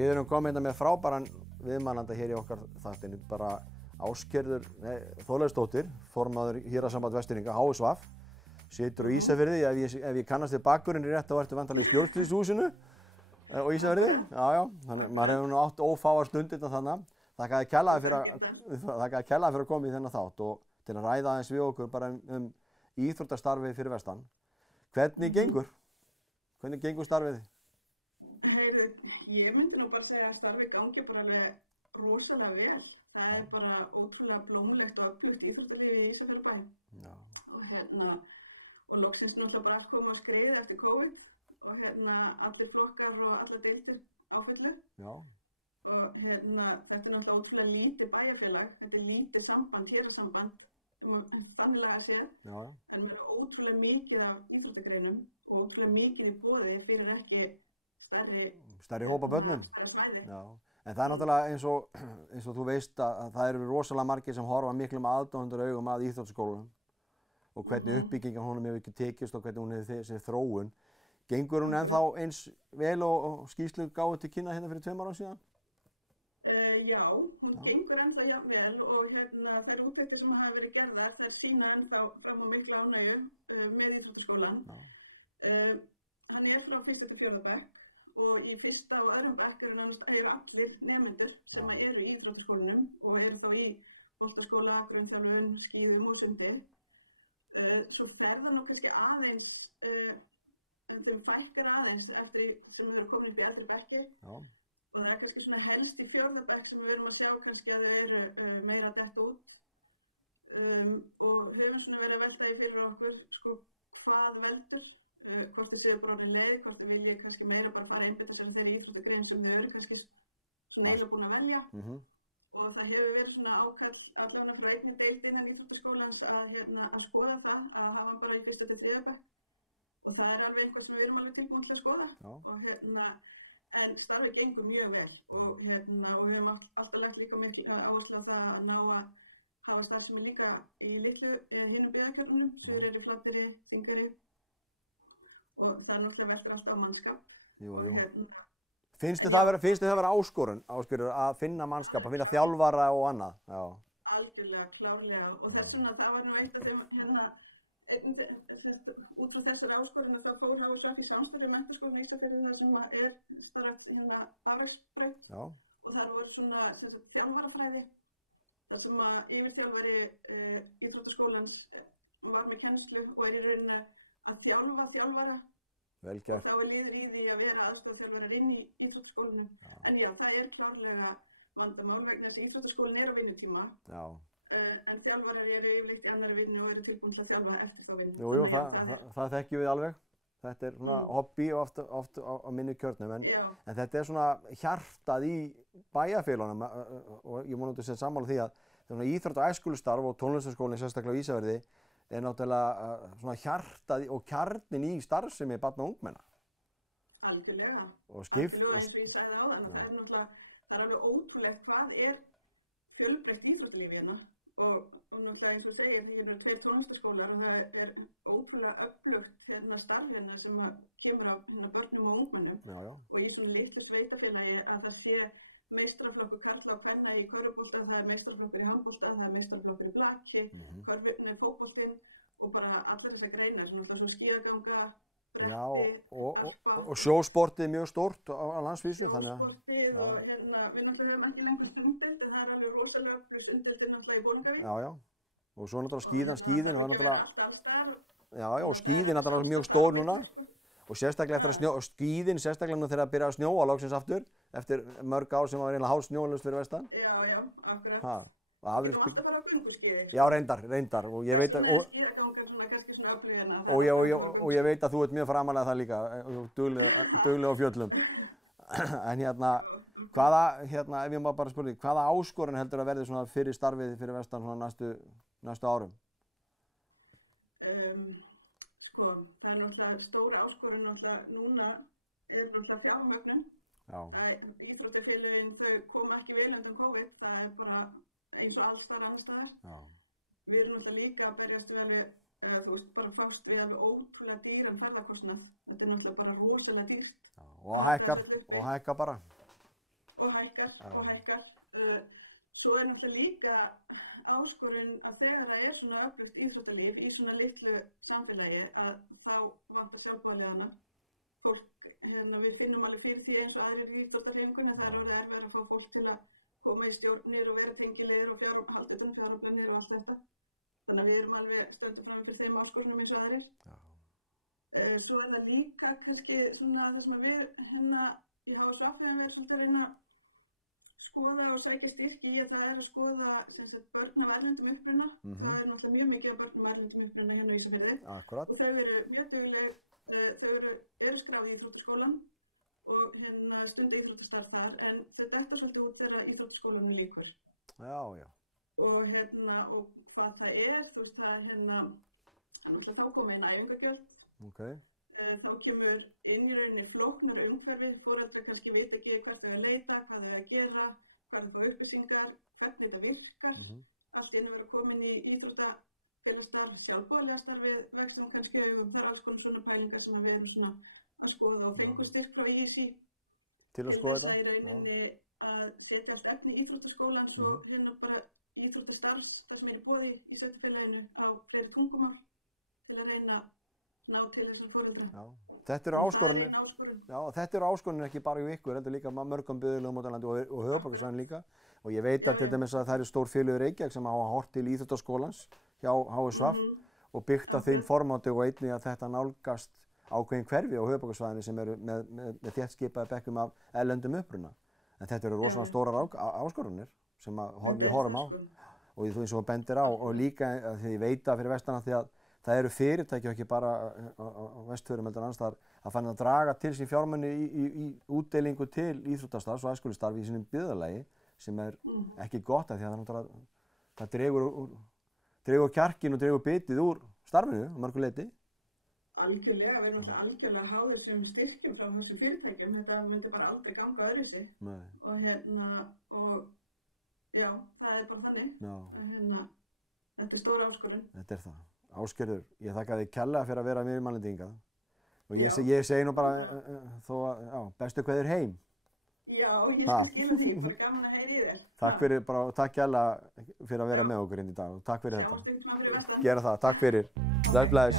Við erum komin með frábæran viðmælanda hér í okkar þættinu, bara Ásgerður Þorleifsdóttir, formaður Héraðssamband Vestfirðinga, HSVF, situr á Ísafirði, ef ég kannast við bakgrunnin rétt þá ertu væntanlega í stjórnlýðshúsinu á Ísafirði, já, þannig maður hefur nú átt ófáar stundir þannig. Þakka þér kærlega fyrir að koma í þennan þátt og til að ræða aðeins við okkur bara íþróttastarfið fyrir vestan. Hvernig gengur? Hvernig gengur starfið? Heyrðu, ég myndi nú bara segja að starfið gangi bara alveg rosalega vel. Það er bara ótrúlega blómlegt og öflugt íþróttalíf í Ísafjarðarbæ. Og loksins náttúrulega bara allt komið á skrið eftir COVID og allir flokkar og allar deildir á fullu. Já. Og þetta er náttúrulega ótrúlega lítið bæjarfélag, þetta er lítið samband, héraðssamband, þannig séð, en það er ótrúlega mikið af íþróttagreinum og ótrúlega mikið í boði fyrir ekki stærri hópa börnum. Já. En það er náttúrulega eins og þú veist að það eru rosalega margir sem horfa miklum aðdáendur augum að íþróttaskólanum og hvernig uppbyggingan honum hefur ekki tekist og hvernig hún hefur þessi þróun. Gengur hún ennþá eins vel og skýrslu gáðu til kynna hérna fyrir 2 árum síðan? Já, hún gengur ennþá jafn vel og þær úttektir sem hafa verið gerðar, þær sýna ennþá fram á mikla ánægju með íþróttaskólann. Hann er frá 1. til 4. bekk og í 1. og 2. bekk eru allir nemendur sem eru í íþróttaskólanum og eru þá í boltaskóla, grunnþjálfun, skíðum og sundi. Svo fer það nú kannski aðeins, þeim fækkar aðeins eftir sem við erum komin upp í eldri bekkir. Og það er kannski svona helst í 4. bekk sem við erum að sjá kannski að þau eru meira detta út. Og við höfum svona verið að velta í fyrir okkur sko hvað veldur, hvort þið séu bara orðin leið, hvort þið vilji kannski meira bara fara einbeita sem þeirri íþróttagrein sem þau eru kannski svona eiginlega búin að velja. Og það hefur verið svona ákall allavega frá einni deild innan íþróttaskólans að skoða það, að hafa hann bara í 1. til 3. bekk. Og það er alveg eitthvað sem við erum alveg tilbúin til að skoða. Og en starfið gengur mjög vel og við hefum alltaf lagt líka mikið áherslu á það að ná að hafa starfsemi líka í litlu hinum byggðarkjörnunum, Suðureyri, Flateyri, Þingeyri og það er náttúrulega veltur alltaf á mannskap. Jú. Finnst þið það vera áskorun að finna mannskap, að finna þjálfara og annað? Já. Algjörlega, klárlega og þess vegna það var nú eitt af þeim út frá þessari áskorun þá fór HSVF í samstarfi við Menntaskólann Ísafjarðar þar sem er starfrækt afreksbraut og þar voru svona þjálfarafræði þar sem yfirþjálfari íþróttaskólans var með kennslu og er í rauninni að þjálfa þjálfara. Vel gert. Og þá er liður í því að vera aðstoðarþjálfarar inn í íþróttaskólanum. En já, það er klárlega vandamál vegna þess að íþróttaskólinn er á vinnutíma. Já. En þjálfarar eru yfirleitt í annarri vinnu og eru tilbúin til að þjálfa eftir þá vinnu. Jú, það þekkjum við alveg. Þetta er svona hobby og oft á minni kjörnum, en þetta er svona hjartað í bæjarfélagum og ég múið að segja sammála því að íþrótta- og æskulistarf og tónlistarskólinn sérstaklega á Ísafirði er náttúrulega svona hjartað og kjarnin í starfsemi barna og ungmenna. Algjörlega. Algjörlega eins og ég sagði áðan, það er alveg ótrúlegt hvað er fjölbreytt íþróttalíf hérna. Og náttúrulega eins og segir, því eru 2 tónlistarskólar og það er ótrúlega öflugt starfina sem kemur á börnum og ungmennum. Og í svona litlu sveitafélagi að það sé meistaraflokkur karla og kvenna í körfubolta, það er meistaraflokkur í handbolta, það er meistaraflokkur í blaki, fótboltinn og bara allar þessar greinar, svona skíðaganga, bretti, og sjósportið er mjög stórt á landsvísu. Sjósportið og við náttúrulega höfum ekki lengur sundelt en það er alveg rosalega öflug sundeltið náttúrulega í Bolungarvík. Já, og svo náttúrulega skíðin og það náttúrulega, og skíðin náttúrulega mjög stór núna og sérstaklega eftir að skíðin, sérstaklega nú þegar það byrja að snjóa loksins aftur, eftir mörg ár sem var eiginlega hálf snjólaust fyrir vestan. Já, akkurat. Þú átt að fara á gönguskíði. Já, reyndar og ég veit að og ég veit að þú ert mjög framalega það líka, dugleg á fjöllum. En ef ég má bara spyrja, hvaða áskorun heldur að verði svona fyrir starfið fyrir vestan svona næstu árum? Sko, það er náttúrulega stóra áskorun náttúrulega núna er náttúrulega fjármögnun. Íþróttafélögin þau koma ekki vel undan COVID, það er bara eins og alls þar annars staðar. Við erum náttúrulega líka að berjast við alveg, þú veist, bara fást við alveg ótrúlega dýran ferðakostnað. Þetta er náttúrulega bara rosalega dýrt. Og hækkar bara. og hækkar. Svo náttúrulega líka áskorun að þegar það svona öflugt íþróttalíf í svona litlu samfélagi að þá vantar sjálfboðaliðana. Fólk, við finnum alveg fyrir því eins og aðrir í íþróttahreyfingunni að það orðið erfiðara að fá fólk til að koma í stjórnir og vera tengilegir og halda utan fjáraflanir og allt þetta. Þannig að við erum alveg stöndum fram til þeim áskorunum eins og aðrir. Svo það líka kannski svona það sem við í HSV höfum verið svolítið að reyna að skoða og sækja styrk í að það að skoða börn af erlendum uppruna. Það náttúrulega mjög mikið af börnum af erlendum uppruna á Ísafirði. Akkurat. Og þau eru mjög dugleg, þau eru skráð í íþróttaskólann og stunda íþróttastarf þar, en þau detta svolítið út þegar íþróttaskólanum lýkur. Já. Og hvað það þú veist það þá koma inn æfingagjöld. Þá kemur inn í rauninni flóknara umhverfi, foreldrar kannski vita ekki hvert þau að leita, hvað þau að gera, hvað þau fá upplýsingar, hvernig þetta virkar. Allt einu verið að koma inn í íþróttafélagsstarf, sjálfboðaliðastarfið, vextum kannski augum, það alls konar svona pælingar sem við erum svona að skoða og fengum styrk frá ISI til að skoða þetta. Til þess að í rauninni að setja allt efni í íþróttaskólan svo bara íþróttastarfs, það sem í boði í sveitarfélaginu á fleiri tungumál til að reyna ná til þessar foreldra. Þetta eru áskorunir ekki bara í ykkur, heldur líka mörgum byggðarlögum út á landi og höfuðborgarsvæðinu líka. Og ég veit að til dæmis að það eru stór félög í Reykjavík sem hafa horft til íþróttaskólans hjá HSV og byggt að þeim formáti og einnig að þetta nálgast ákveðin hverfi á höfuðborgarsvæðinu sem eru með þéttskipaða bekkjum af erlendum uppruna. En þetta eru rosalega stórar áskorunir sem við horfum á og þú eins og bendir á og líka því ég veit að fyrir vestan því að það eru fyrirtæki og ekki bara á Vestfjörðum heldur annars staðar að fann að draga til sín fjármuni í útdeilingu til íþróttastarfs og æskulýðsstarfi í sínum byggðarlagi sem ekki gott af því að það dregur kjarkinn og dregur bitið úr starfinu á mörgu leyti. Algjörlega, við erum algjörlega háðir sem styrkjum frá þessum fyrirtækjum. Þetta myndi bara aldrei ganga öðruvísi. Og já, það bara þannig. Þetta stóra áskorun. Þetta það. Ásgerður, ég þakka þig kærlega fyrir að vera viðmælandi hingað. Og ég segi nú bara bestu kveðjur heim. Já, ég skilja því, bara gaman að heyra í þér. Takk fyrir og takk kærlega fyrir að vera með okkur í dag. Takk fyrir þetta. Gera það, takk fyrir. Bless.